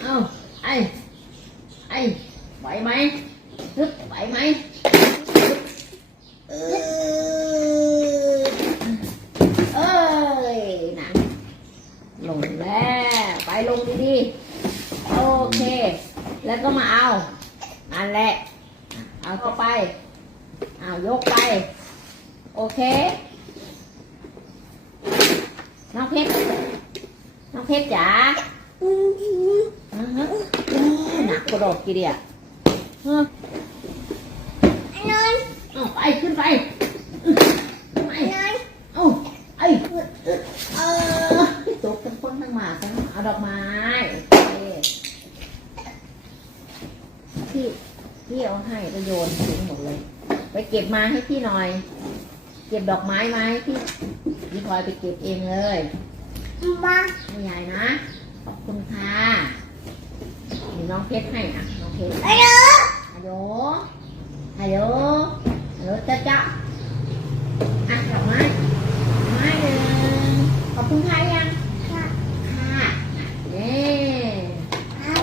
เอาไอ้ไอ้ไหวไหมฮึบไหวไหมเออเอ้ยนังลงแล้วไปลงดีๆโอเค แล้วก็มาเอานั่นแหละเอาเข้าไปเอายกไป โอเค น้องเพชร น้องเพชรจ๋าอือฮะอู้หนักกระโดดกี่เดียเออเอาไปขึ้นไปอื้อไปเอาไอ้เออตกทั้งคนทั้งหมาทั้งเอาดอกไม้โอเคพี่พี่เอาให้ไปโยนทิ้งหมดเลย ไปเก็บมาให้พี่หน่อย เก็บดอกไม้มาให้พี่ พี่พลอยไปเก็บเองเลยให้ยายนะ ขอบคุณค่ะมีน้องเพชรให้อะน้องเพชรฮัลโหลฮัลโหลฮัลโหลฮัลโหลจ้าจ้าอะดอกไม้ดอกไม้หนึ่งขอบคุณค่ะยัง ค่ะเน่เอา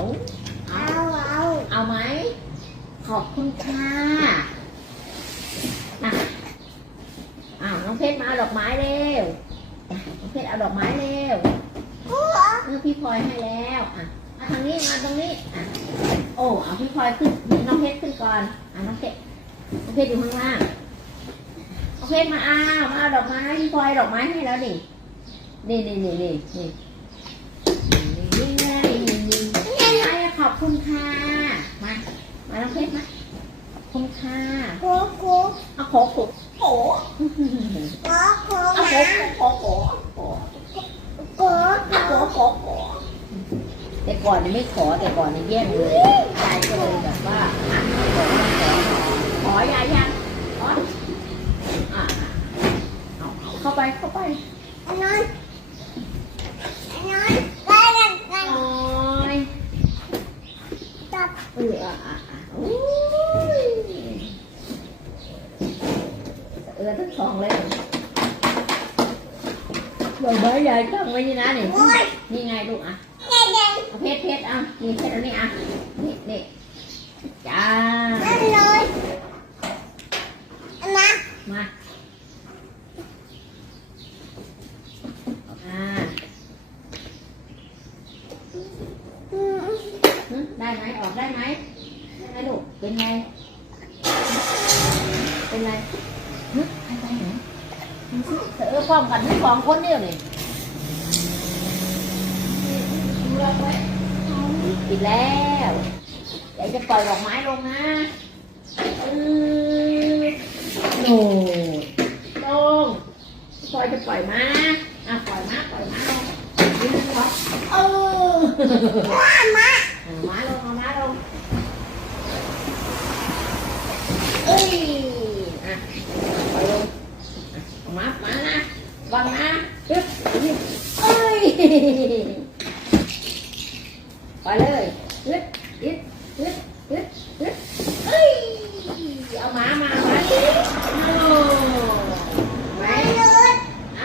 เอาเอาไหม ขอบคุณค่ะอะอ้าวน้อง เพชรมาเอาดอกไม้เร็วอะน้องเพชรเอาดอกไม้เร็วเออพี่พลอยให้แล้วอะมาทางนี้มาตรงนี้อะโอ้เอาพี่พลอยขึ้นน้องเพชรขึ้นก่อนอะน้องเพชรน้องเพชรอยู่ข้างล่างน้องเพชรมาเอามาเอาดอกไม้พี่พลอยดอกไม้ให้แล้วนี่นี่นี่นี่นี่นี่นี่ไงนี่ไงขอบคุณค่ะมามาน้องเพชรมาขอบคุณค่ะเอาโขก โขกโขเอาโขกโขกโขกโขกขอขอขอแต่ก่อนนี่ไม่ขอแต่ก่อนนี่แย่งเลยยายก็เลยแบบว่าอะขอขอขอยายยังขออะเอาเข้าไปเข้าไปโอ้ยเอออะอะอะโอ้ยเออทั้งสองเลยเดี๋ยวใบใหญ่ตั้งไว้นี่นะนี่นี่ไงลูกอะ เอาเพชรเพชรเอานี่เพชรเอานี่อะนี่นี่จ้ามาอ่าหึได้ไหมออกได้ไหมได้ไหมลูกเป็นไงเป็นไง นึกไปไปไหนดูสิเธอพร้อมกันทั้งสองคนเดียวนี่ดูเราไปิดแล้วเดี๋ยวจะปล่อยดอกไม้ลงนะเออโน่ลงปล่อยจะปล่อยมาอะปล่อยมาปล่อยมาลงเออเอามาลงเอามาลงเอ้ยอะปล่อยลงอะเอามามานะวางนะปึ๊บ เอ้ยไปเลยปึ๊บปึ๊บปึ๊บปึ๊บปึ๊บเอ้ยเอามามามาดิโอ้ไหนอ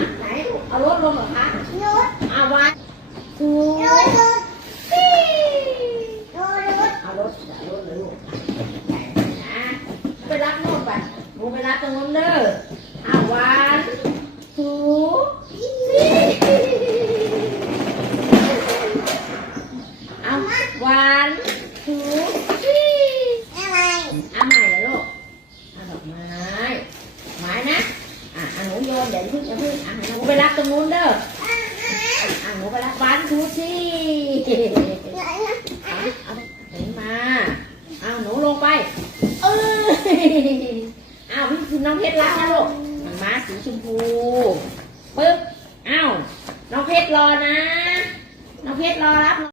ะไหนเอารถลงเหรอคะเอาไว้ถูกเอารถเอารถเลยลูกนะไปรับโน่นไปหนูไปรับตรงนู้นเด้อเอาวันถูกเอาวันถูกเอาใหม่เลยลูกเอาดอกไม้ไม้นะอะอะหนูโยนเดี๋ยวพึ่งอย่าพึ่งอะหนูไปรับตรง นู้นเด้ออะหนูไปละบวันทูตีเอาเอาไหนมาเอาหนูลงไป เอ้ยเอาพี่คือน้องเพชรรับนะลูกมันมาสีชมพูปึ๊บเอาน้องเพชรรอนะ น้องเพชรรอรับ